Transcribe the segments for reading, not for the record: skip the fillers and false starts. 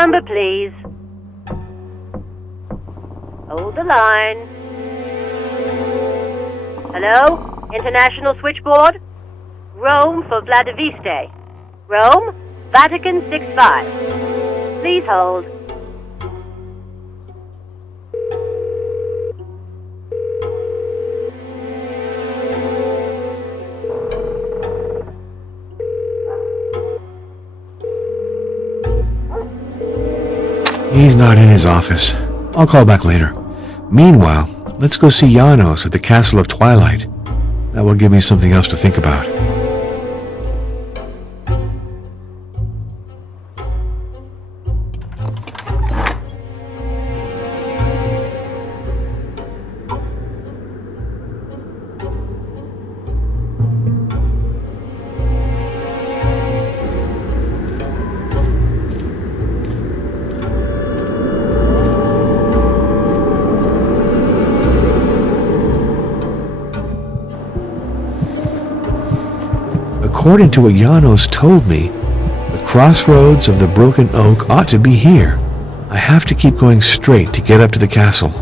number, please. Hold the line. Hello? International switchboard? Rome for Vladoviste. Rome, Vatican 65. Please hold. He's not in his office. I'll call back later. Meanwhile, let's go see Janos at the Castle of Twilight. That will give me something else to think about. According to what Janos told me, the crossroads of the Broken Oak ought to be here. I have to keep going straight to get up to the castle.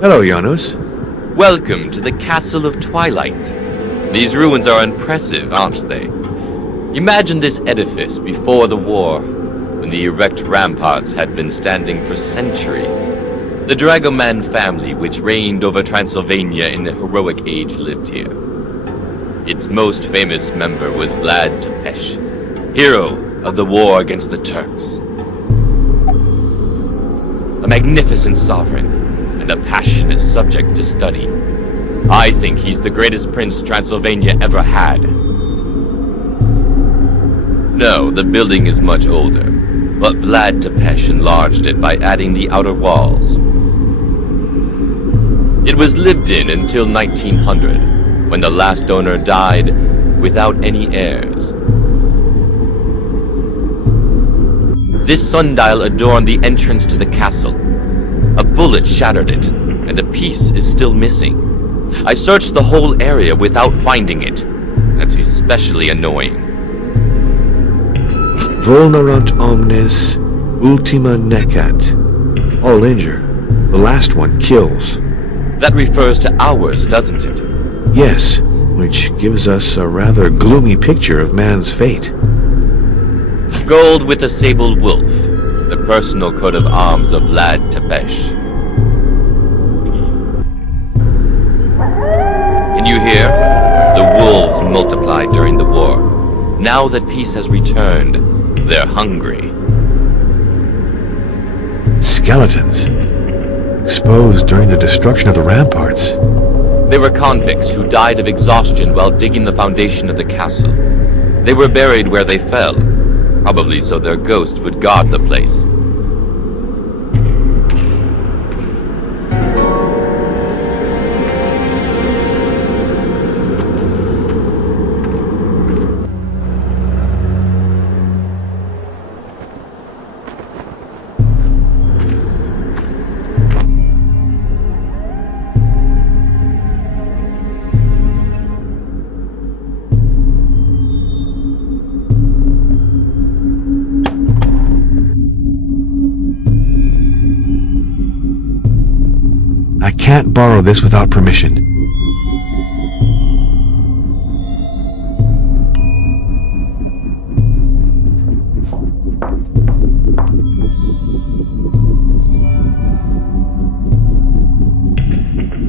Hello, Janos. Welcome to the Castle of Twilight. These ruins are impressive, aren't they? Imagine this edifice before the war, when the erect ramparts had been standing for centuries. The Dragoman family, which reigned over Transylvania in the heroic age, lived here. Its most famous member was Vladoviste, hero of the war against the Turks. A magnificent sovereign, and a passionate subject to study. I think he's the greatest prince Transylvania ever had. No, the building is much older, but Vladoviste enlarged it by adding the outer walls. It was lived in until 1900, when the last owner died without any heirs. This sundial adorned the entrance to the castle. A bullet shattered it, and a piece is still missing. I searched the whole area without finding it. That's especially annoying. Vulnerant omnes, ultima necat. All injure. The last one kills. That refers to ours, doesn't it? Yes, which gives us a rather gloomy picture of man's fate. Gold with the sable wolf, the personal coat of arms of Vladoviste. Can you hear? The wolves multiplied during the war. Now that peace has returned, they're hungry. Skeletons. Exposed during the destruction of the ramparts. They were convicts who died of exhaustion while digging the foundation of the castle. They were buried where they fell, probably so their ghost would guard the place. I can't borrow this without permission.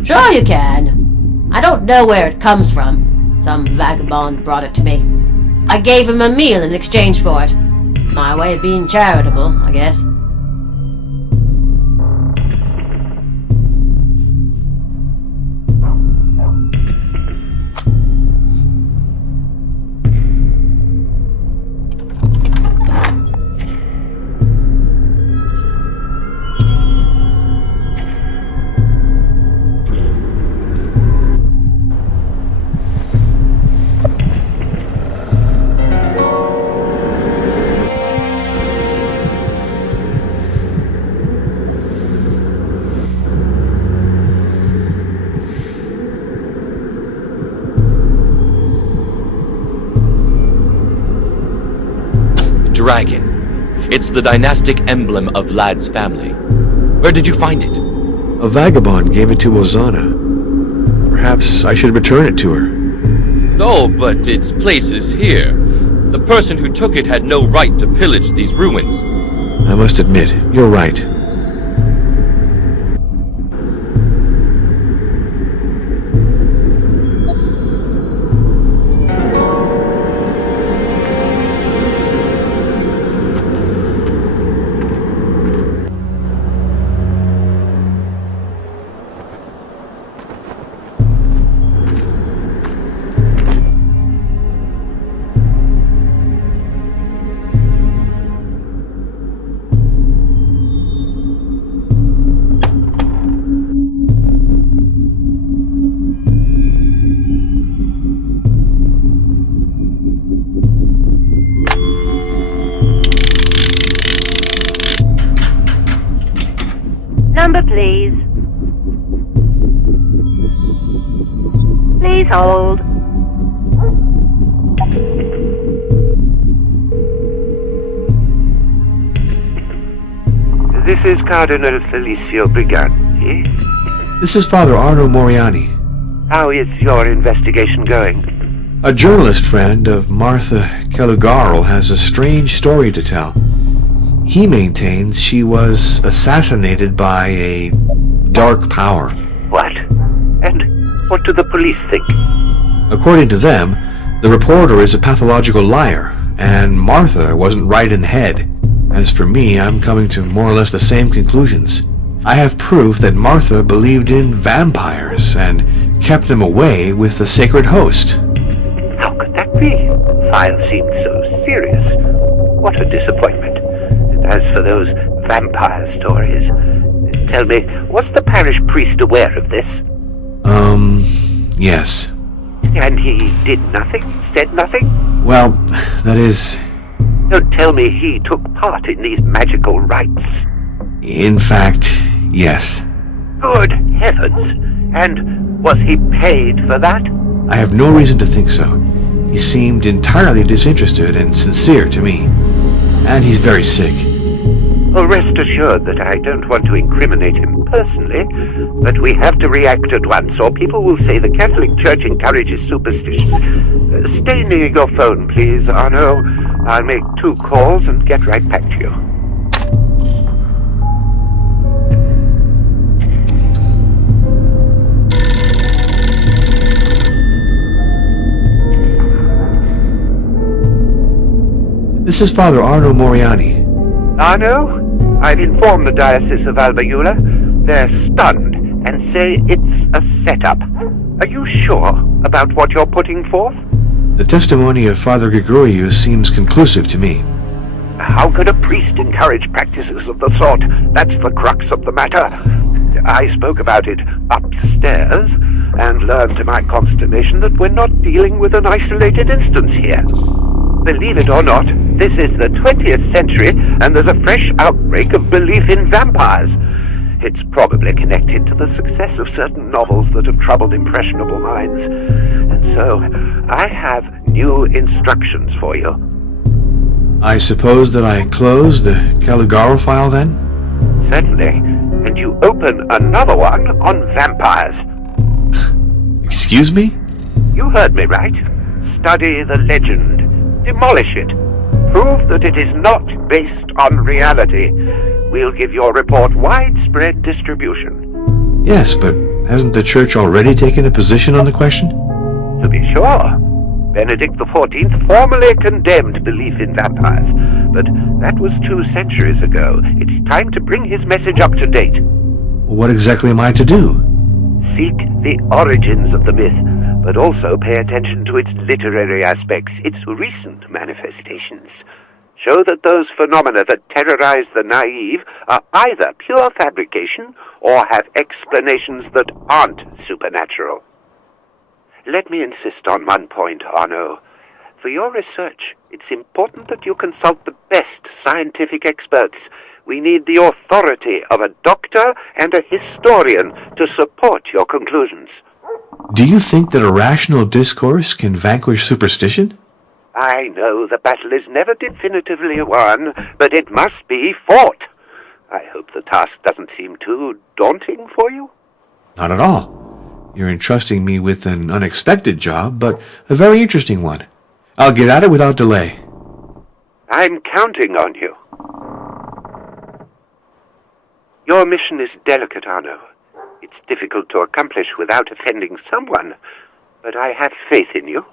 Sure you can. I don't know where it comes from. Some vagabond brought it to me. I gave him a meal in exchange for it. My way of being charitable, I guess. dragon. It's the dynastic emblem of Vlad's family. Where did you find it? A vagabond gave it to Ozana. Perhaps I should return it to her. No, but its place is here. The person who took it had no right to pillage these ruins. I must admit, you're right. Number, please. Please hold. This is Cardinal Felicio Briganti. This is Father Arno Moriani, How is your investigation going? a journalist friend of Martha Caligaro, has a strange story to tell. He maintains she was assassinated by a dark power. What? And what do the police think? According to them, the reporter is a pathological liar, and Martha wasn't right in the head. As for me, I'm coming to more or less the same conclusions. I have proof that Martha believed in vampires and kept them away with the sacred host. How could that be? The file seemed so serious. What a disappointment. And as for those vampire stories, tell me, was the parish priest aware of this? Yes. And he did nothing? Said nothing? Well, that is... Don't tell me he took part in these magical rites. In fact, yes. Good heavens! And was he paid for that? I have no reason to think so. He seemed entirely disinterested and sincere to me. And he's very sick. Oh, rest assured that I don't want to incriminate him personally, but we have to react at once, or people will say the Catholic Church encourages superstition. Stay near your phone, please, Arno. I'll make 2 calls and get right back to you. This is Father Arno Moriani. Arno, I've informed the Diocese of Albayula. They're stunned and say it's a setup. Are you sure about what you're putting forth? The testimony of Father Gregorius seems conclusive to me. How could a priest encourage practices of the sort? That's the crux of the matter. I spoke about it upstairs and learned to my consternation that we're not dealing with an isolated instance here. Believe it or not, this is the 20th century and there's a fresh outbreak of belief in vampires. It's probably connected to the success of certain novels that have troubled impressionable minds. And so, I have new instructions for you. I suppose that I close the Caligaro file then? Certainly. And you open another one on vampires. Excuse me? You heard me right. Study the legend. Demolish it. Prove that it is not based on reality. We'll give your report widespread distribution. Yes, but hasn't the Church already taken a position on the question? To be sure. Benedict XIV formally condemned belief in vampires, but that was 2 centuries ago. It's time to bring his message up to date. What exactly am I to do? Seek the origins of the myth, but also pay attention to its literary aspects, its recent manifestations. Show that those phenomena that terrorize the naive are either pure fabrication or have explanations that aren't supernatural. Let me insist on one point, Arno. For your research, it's important that you consult the best scientific experts. We need the authority of a doctor and a historian to support your conclusions. Do you think that a rational discourse can vanquish superstition? I know the battle is never definitively won, but it must be fought. I hope the task doesn't seem too daunting for you. Not at all. You're entrusting me with an unexpected job, but a very interesting one. I'll get at it without delay. I'm counting on you. Your mission is delicate, Arno. It's difficult to accomplish without offending someone, but I have faith in you.